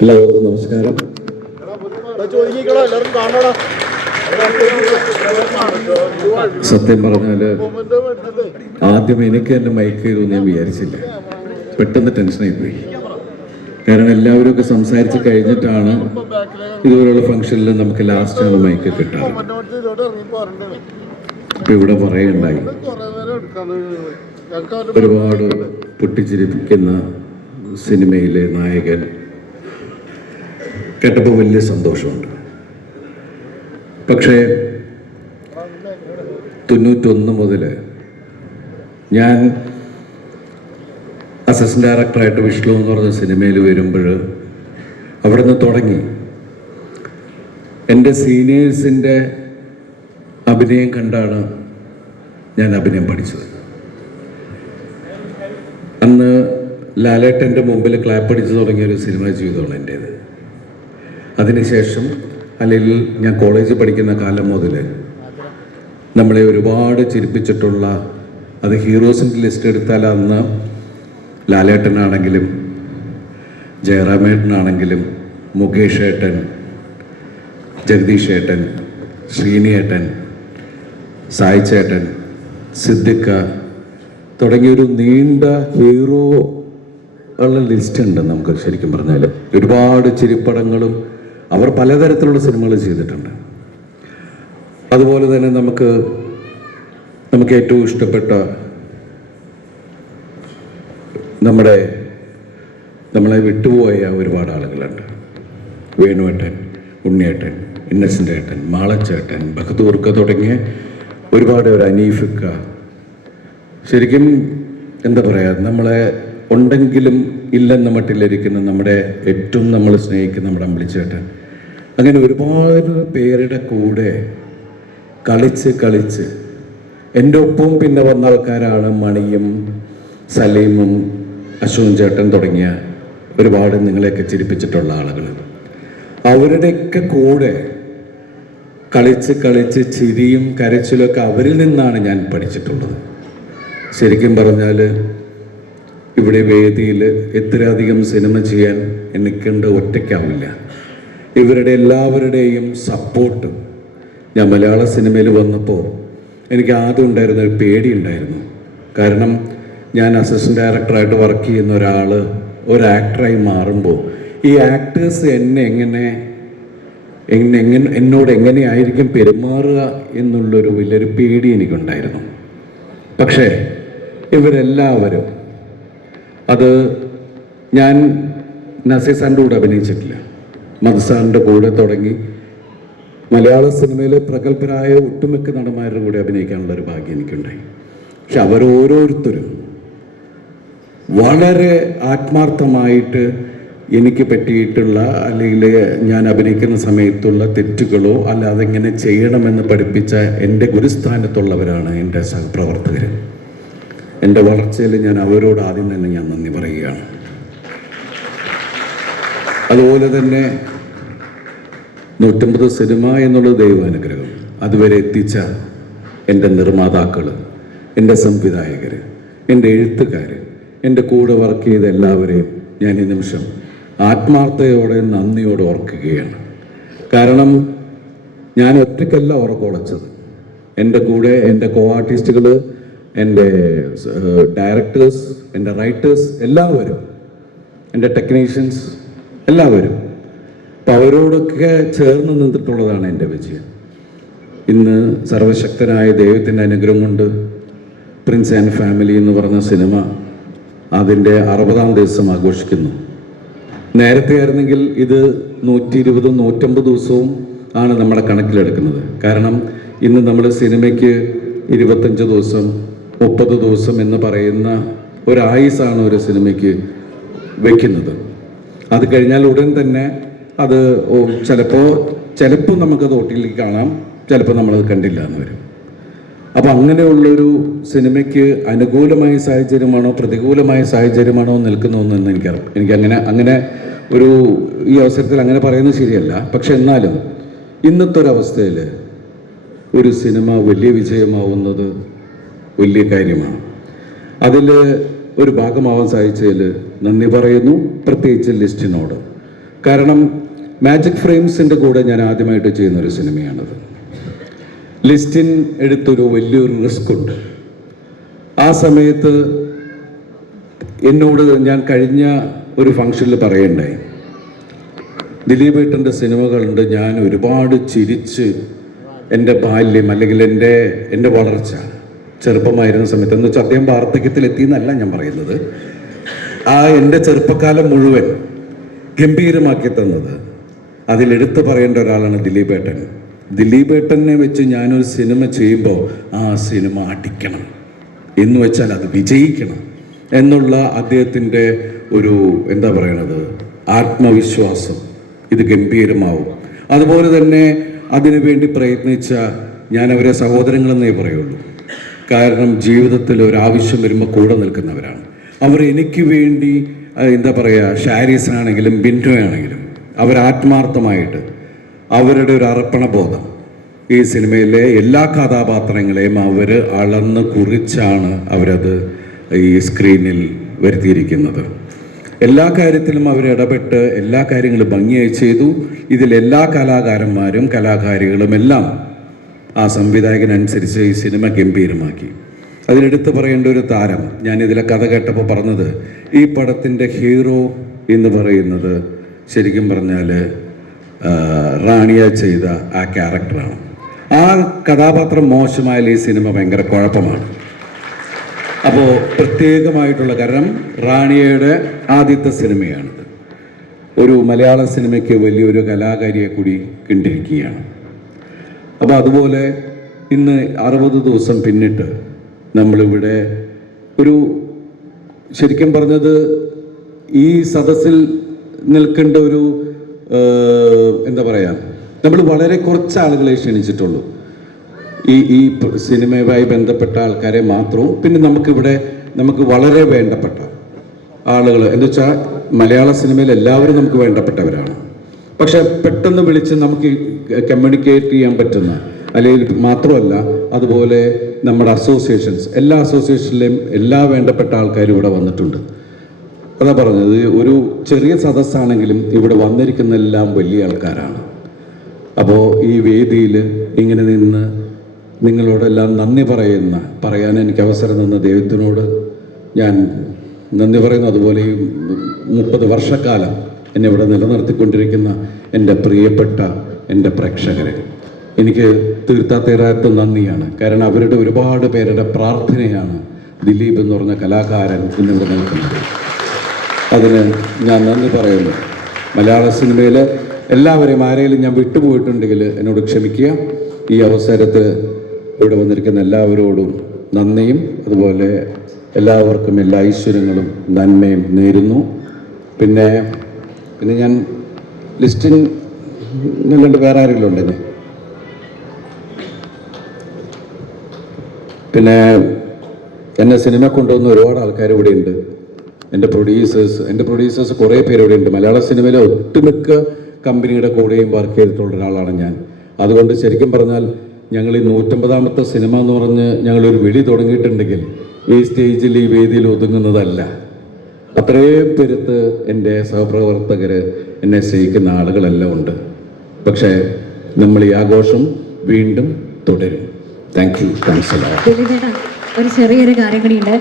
എല്ലാവർക്കും നമസ്കാരം. സത്യം പറഞ്ഞാല് ആദ്യം എനിക്ക് തന്നെ മൈക്ക് തരുമെന്ന് ഞാൻ വിചാരിച്ചില്ല. പെട്ടെന്ന് ടെൻഷനായി പോയി. കാരണം എല്ലാവരും ഒക്കെ സംസാരിച്ച് കഴിഞ്ഞിട്ടാണ് ഇതുപോലുള്ള ഫംഗ്ഷനിൽ നമുക്ക് ലാസ്റ്റാണ് മൈക്ക് കിട്ടാറ്. ഇപ്പൊ ഇവിടെ പറയുണ്ടായി ഒരുപാട് പൊട്ടിച്ചിരിപ്പിക്കുന്ന സിനിമയിലെ നായകൻ കേട്ടപ്പോൾ വലിയ സന്തോഷമുണ്ട്. പക്ഷേ 91 മുതൽ ഞാൻ അസിസ്റ്റന്റ് ഡയറക്ടറായിട്ട് വിഷ്ണു എന്ന് പറഞ്ഞ സിനിമയിൽ വരുമ്പോൾ അവിടെ നിന്ന് തുടങ്ങി എൻ്റെ സീനിയേഴ്സിൻ്റെ അഭിനയം കണ്ടാണ് ഞാൻ അഭിനയം പഠിച്ചത്. അന്ന് ലാലേട്ടൻ്റെ മുമ്പിൽ ക്ലാപ്പ് അടിച്ച് തുടങ്ങിയൊരു സിനിമ ജീവിതമാണ് എൻ്റേത്. അതിനുശേഷം അല്ലെങ്കിൽ ഞാൻ കോളേജിൽ പഠിക്കുന്ന കാലം മുതൽ നമ്മളെ ഒരുപാട് ചിരിപ്പിച്ചിട്ടുള്ള, അത് ഹീറോസിൻ്റെ ലിസ്റ്റ് എടുത്താൽ അന്ന് ലാലേട്ടനാണെങ്കിലും ജയറാമേട്ടനാണെങ്കിലും മുകേഷ് ഏട്ടൻ, ജഗദീഷ് ഏട്ടൻ, ശ്രീനിയേട്ടൻ, സായി ചേട്ടൻ, സിദ്ദിഖ തുടങ്ങിയൊരു നീണ്ട ഹീറോ ഉള്ള ലിസ്റ്റ് ഉണ്ട് നമുക്ക്. ശരിക്കും പറഞ്ഞാൽ ഒരുപാട് ചിരിപ്പടങ്ങളും അവർ പലതരത്തിലുള്ള സിനിമകൾ ചെയ്തിട്ടുണ്ട്. അതുപോലെ തന്നെ നമുക്ക് ഏറ്റവും ഇഷ്ടപ്പെട്ട നമ്മളെ വിട്ടുപോയ ഒരുപാട് ആളുകളുണ്ട്. വേണുവേട്ടൻ, ഉണ്ണിയേട്ടൻ, ഇന്നസെൻ്റ് ഏട്ടൻ, മാളച്ചേട്ടൻ, ബഹദൂർക്ക തുടങ്ങിയ ഒരുപാട് ഒരു അനീഫിക്ക. ശരിക്കും എന്താ പറയുക, നമ്മളെ ഉണ്ടെങ്കിലും ഇല്ലെന്ന മട്ടിലിരിക്കുന്ന നമ്മുടെ ഏറ്റവും നമ്മൾ സ്നേഹിക്കുന്ന നമ്മുടെ അമ്പിളിച്ചേട്ടൻ, അങ്ങനെ ഒരുപാട് പേരുടെ കൂടെ കളിച്ച് എൻ്റെ ഒപ്പം പിന്നെ വന്ന ആൾക്കാരാണ് മണിയും സലീമും അശോകൻ ചേട്ടൻ തുടങ്ങിയ ഒരുപാട് നിങ്ങളെയൊക്കെ ചിരിപ്പിച്ചിട്ടുള്ള ആളുകൾ. അവരുടെയൊക്കെ കൂടെ കളിച്ച് ചിരിയും കരച്ചിലൊക്കെ അവരിൽ നിന്നാണ് ഞാൻ പഠിച്ചിട്ടുള്ളത്. ശരിക്കും പറഞ്ഞാൽ ഇവിടെ വേദിയിൽ ഇത്രയധികം സിനിമ ചെയ്യാൻ എനിക്കുണ്ട് ഒറ്റയ്ക്കാവില്ല. ഇവരുടെ എല്ലാവരുടെയും സപ്പോർട്ട്. ഞാൻ മലയാള സിനിമയിൽ വന്നപ്പോൾ എനിക്ക് ആദ്യം ഉണ്ടായിരുന്ന ഒരു പേടിയുണ്ടായിരുന്നു. കാരണം ഞാൻ അസിസ്റ്റന്റ് ഡയറക്ടറായിട്ട് വർക്ക് ചെയ്യുന്ന ഒരു ആക്ടറായി മാറുമ്പോൾ ഈ ആക്ടേഴ്സ് എന്നോട് എങ്ങനെയായിരിക്കും പെരുമാറുക എന്നുള്ളൊരു വലിയൊരു പേടി എനിക്കുണ്ടായിരുന്നു. പക്ഷേ ഇവരെല്ലാവരും, അത് ഞാൻ നസീർ സാറിൻ്റെ കൂടെ അഭിനയിച്ചിട്ടില്ല, മധുസാറിൻ്റെ കൂടെ തുടങ്ങി മലയാള സിനിമയിലെ പ്രഗത്ഭരായ ഒട്ടുമിക്ക നടന്മാരുടെ കൂടെ അഭിനയിക്കാനുള്ള ഒരു ഭാഗ്യം എനിക്കുണ്ടായി. പക്ഷെ അവരോരോരുത്തരും വളരെ ആത്മാർത്ഥമായിട്ട് എനിക്ക് പറ്റിയിട്ടുള്ള അല്ലെങ്കിൽ ഞാൻ അഭിനയിക്കുന്ന സമയത്തുള്ള തെറ്റുകളോ അല്ല അതെങ്ങനെ ചെയ്യണമെന്ന് പഠിപ്പിച്ച എൻ്റെ ഗുരുസ്ഥാനത്തുള്ളവരാണ് എൻ്റെ സഹപ്രവർത്തകർ. എൻ്റെ വളർച്ചയിൽ ഞാൻ അവരോട് ആദ്യം തന്നെ ഞാൻ നന്ദി പറയുകയാണ്. അതുപോലെ തന്നെ 150 സിനിമ എന്നുള്ളത് ദൈവാനുഗ്രഹം. അതുവരെ എത്തിച്ച എൻ്റെ നിർമ്മാതാക്കൾ, എൻ്റെ സംവിധായകർ, എൻ്റെ എഴുത്തുകാർ, എൻ്റെ കൂടെ വർക്ക് ചെയ്ത എല്ലാവരെയും ഞാൻ ഈ നിമിഷം ആത്മാർത്ഥതയോടെ നന്ദിയോടെ ഓർക്കുകയാണ്. കാരണം ഞാൻ ഒറ്റയ്ക്കല്ല ഉറക്കൊളച്ചത്. എൻ്റെ കൂടെ എൻ്റെ കോ ആർട്ടിസ്റ്റുകൾ, എൻ്റെ ഡയറക്ടേഴ്സ്, എൻ്റെ റൈറ്റേഴ്സ് എല്ലാവരും, എൻ്റെ ടെക്നീഷ്യൻസ് എല്ലാവരും, അപ്പം അവരോടൊക്കെ ചേർന്ന് നിന്നിട്ടുള്ളതാണ് എൻ്റെ വിജയം. ഇന്ന് സർവശക്തനായ ദൈവത്തിൻ്റെ അനുഗ്രഹം കൊണ്ട് പ്രിൻസ് ആൻഡ് ഫാമിലി എന്ന് പറഞ്ഞ സിനിമ അതിൻ്റെ 60ാം ദിവസം ആഘോഷിക്കുന്നു. നേരത്തെ ആയിരുന്നെങ്കിൽ ഇത് 120, 150 ദിവസവും ആണ് നമ്മുടെ കണക്കിലെടുക്കുന്നത്. കാരണം ഇന്ന് നമ്മൾ സിനിമയ്ക്ക് 25 ദിവസം, 30 ദിവസം എന്ന് പറയുന്ന ഒരായുസാണ് ഒരു സിനിമയ്ക്ക് വയ്ക്കുന്നത്. അത് കഴിഞ്ഞാൽ ഉടൻ തന്നെ അത് ചിലപ്പോൾ നമുക്കത് OTTയിൽ കാണാം, ചിലപ്പോൾ നമ്മളത് കണ്ടില്ല എന്ന് വരും. അപ്പോൾ അങ്ങനെയുള്ളൊരു സിനിമയ്ക്ക് അനുകൂലമായ സാഹചര്യമാണോ പ്രതികൂലമായ സാഹചര്യമാണോ നിൽക്കുന്നതെന്ന് എനിക്ക് ഒരു ഈ അവസരത്തിൽ അങ്ങനെ പറയുന്നത് ശരിയല്ല. പക്ഷെ എന്നാലും ഇന്നത്തെ ഒരവസ്ഥയിൽ ഒരു സിനിമ വലിയ വിജയമാവുന്നത് വലിയ കാര്യമാണ്. അതിൽ ഒരു ഭാഗമാവാൻ സാധിച്ചതിൽ നന്ദി പറയുന്നു, പ്രത്യേകിച്ച് ലിസ്റ്റിനോട്. കാരണം മാജിക് ഫ്രെയിംസിൻ്റെ കൂടെ ഞാൻ ആദ്യമായിട്ട് ചെയ്യുന്നൊരു സിനിമയാണത്. ലിസ്റ്റിൻ എടുത്തൊരു വലിയൊരു റിസ്ക് ഉണ്ട്. ആ സമയത്ത് എന്നോട് ഞാൻ കഴിഞ്ഞ ഒരു ഫംഗ്ഷനിൽ പറയണ്ടായി, ദിലീപ് ഏട്ടൻ്റെ സിനിമകളുണ്ട്, ഞാൻ ഒരുപാട് ചിരിച്ച് എൻ്റെ ബാല്യം അല്ലെങ്കിൽ എൻ്റെ വളർച്ച ചെറുപ്പമായിരുന്ന സമയത്ത്, എന്ന് വെച്ചാൽ അദ്ദേഹം വാർദ്ധക്യത്തിലെത്തിയെന്നല്ല ഞാൻ പറയുന്നത്, ആ എൻ്റെ ചെറുപ്പക്കാലം മുഴുവൻ ഗംഭീരമാക്കി തന്നത് അതിലെടുത്ത് പറയേണ്ട ഒരാളാണ് ദിലീപ് ഏട്ടൻ. ദിലീപ് ഏട്ടനെ വെച്ച് ഞാനൊരു സിനിമ ചെയ്യുമ്പോൾ ആ സിനിമ അടിക്കണം എന്ന് വെച്ചാൽ അത് വിജയിക്കണം എന്നുള്ള അദ്ദേഹത്തിൻ്റെ ഒരു എന്താ പറയണത് ആത്മവിശ്വാസം, ഇത് ഗംഭീരമാവും. അതുപോലെ തന്നെ അതിനുവേണ്ടി പ്രയത്നിച്ച ഞാൻ അവരെ സഹോദരങ്ങളെന്നേ പറയുള്ളൂ. കാരണം ജീവിതത്തിൽ ഒരാവശ്യം വരുമ്പോൾ കൂടെ നിൽക്കുന്നവരാണ് അവർ. എനിക്ക് വേണ്ടി എന്താ പറയുക, ഷാരീസാണെങ്കിലും ബിൻഡോയാണെങ്കിലും അവരാത്മാർത്ഥമായിട്ട് അവരുടെ ഒരു അർപ്പണബോധം ഈ സിനിമയിലെ എല്ലാ കഥാപാത്രങ്ങളെയും അവർ അളന്ന് കുറിച്ചാണ് അവരത് ഈ സ്ക്രീനിൽ വരുത്തിയിരിക്കുന്നത്. എല്ലാ കാര്യത്തിലും അവർ ഇടപെട്ട് എല്ലാ കാര്യങ്ങളും ഭംഗിയായി ചെയ്തു. ഇതിലെല്ലാ കലാകാരന്മാരും കലാകാരികളും എല്ലാം ആ സംവിധായകനനുസരിച്ച് ഈ സിനിമ ഗംഭീരമാക്കി. അതിലെടുത്ത് പറയേണ്ട ഒരു താരം, ഞാനിതിലെ കഥ കേട്ടപ്പോൾ പറഞ്ഞത്, ഈ പടത്തിൻ്റെ ഹീറോ എന്ന് പറയുന്നത് ശരിക്കും പറഞ്ഞാൽ റാണിയ ചെയ്ത ആ ക്യാരക്ടറാണ്. ആ കഥാപാത്രം മോശമായാൽ ഈ സിനിമ ഭയങ്കര കുഴപ്പമാണ്. അപ്പോൾ പ്രത്യേകമായിട്ടുള്ള, കാരണം റാണിയയുടെ ആദ്യത്തെ സിനിമയാണിത്. ഒരു മലയാള സിനിമയ്ക്ക് വലിയൊരു കലാകാരിയെ കൂടി കണ്ടിരിക്കുകയാണ്. അപ്പോൾ അതുപോലെ ഇന്ന് 60 ദിവസം പിന്നിട്ട് നമ്മളിവിടെ ഒരു ശരിക്കും പറഞ്ഞത് ഈ സദസ്സിൽ നിൽക്കേണ്ട ഒരു എന്താ പറയുക, നമ്മൾ വളരെ കുറച്ച് ആളുകളെ ക്ഷണിച്ചിട്ടുള്ളൂ. ഈ സിനിമയുമായി ബന്ധപ്പെട്ട ആൾക്കാരെ മാത്രവും, പിന്നെ നമുക്ക് വളരെ വേണ്ടപ്പെട്ട ആളുകൾ എന്ന് വെച്ചാൽ മലയാള സിനിമയിൽ എല്ലാവരും നമുക്ക് വേണ്ടപ്പെട്ടവരാണ്. പക്ഷെ പെട്ടെന്ന് വിളിച്ച് നമുക്ക് കമ്മ്യൂണിക്കേറ്റ് ചെയ്യാൻ പറ്റുന്ന, അല്ലെങ്കിൽ മാത്രമല്ല അതുപോലെ നമ്മുടെ അസോസിയേഷൻസ്, എല്ലാ അസോസിയേഷനിലെയും എല്ലാ വേണ്ടപ്പെട്ട ആൾക്കാരും ഇവിടെ വന്നിട്ടുണ്ട്. അതാ പറഞ്ഞത്, ഒരു ചെറിയ സദസ്സാണെങ്കിലും ഇവിടെ വന്നിരിക്കുന്ന എല്ലാം വലിയ ആൾക്കാരാണ്. അപ്പോൾ ഈ വേദിയിൽ ഇങ്ങനെ നിന്ന് നിങ്ങളോടെല്ലാം നന്ദി പറയാൻ എനിക്ക് അവസരം തന്ന ദൈവത്തിനോട് ഞാൻ നന്ദി പറയുന്നു. അതുപോലെ ഈ 30 വർഷക്കാലം എന്നെ ഇവിടെ നിലനിർത്തിക്കൊണ്ടിരിക്കുന്ന എൻ്റെ പ്രിയപ്പെട്ട എൻ്റെ പ്രേക്ഷകരെ എനിക്ക് തീർത്താത്തീരാത്ത നന്ദിയാണ്. കാരണം അവരുടെ ഒരുപാട് പേരുടെ പ്രാർത്ഥനയാണ് ദിലീപ് എന്ന് പറഞ്ഞ കലാകാരൻ ഇന്നിവിടെ നിൽക്കുന്നത്. അതിന് ഞാൻ നന്ദി പറയുന്നു. മലയാള സിനിമയിൽ എല്ലാവരെയും ആരെങ്കിലും ഞാൻ വിട്ടുപോയിട്ടുണ്ടെങ്കിൽ എന്നോട് ക്ഷമിക്കുക. ഈ അവസരത്തിൽ ഇവിടെ വന്നിരിക്കുന്ന എല്ലാവരോടും നന്ദിയും അതുപോലെ എല്ലാവർക്കും എല്ലാ ഐശ്വര്യങ്ങളും നന്മയും നേരുന്നു. പിന്നെ ഞാൻ ലിസ്റ്റിൽ നിന്നുകൊണ്ട് വേറെ ആരെങ്കിലും ഉണ്ടെങ്കിൽ പിന്നെ എന്നെ സിനിമ കൊണ്ടുവന്ന ഒരുപാട് ആൾക്കാർ ഇവിടെ ഉണ്ട്. എൻ്റെ പ്രൊഡ്യൂസേഴ്സ് കുറേ പേര് ഇവിടെ ഉണ്ട്. മലയാള സിനിമയിലെ ഒട്ടുമിക്ക കമ്പനിയുടെ കൂടെയും വർക്ക് ചെയ്തിട്ടുള്ള ഒരാളാണ് ഞാൻ. അതുകൊണ്ട് ശരിക്കും പറഞ്ഞാൽ ഞങ്ങൾ ഈ 150ാമത്തെ സിനിമ എന്ന് പറഞ്ഞ് ഞങ്ങളൊരു വിളി തുടങ്ങിയിട്ടുണ്ടെങ്കിൽ ഈ സ്റ്റേജിൽ ഈ വേദിയിൽ ഒതുങ്ങുന്നതല്ല. അത്രയും പെരുത്ത് എൻ്റെ സഹപ്രവർത്തകർ, എന്നെ സ്നേഹിക്കുന്ന ആളുകളെല്ലാം ഉണ്ട്. പക്ഷേ നമ്മൾ ഈ ആഘോഷം വീണ്ടും തുടരും. Thank you. Thanks a lot. ഒരു ചെറിയൊരു കാര്യം കൂടിയുണ്ട്.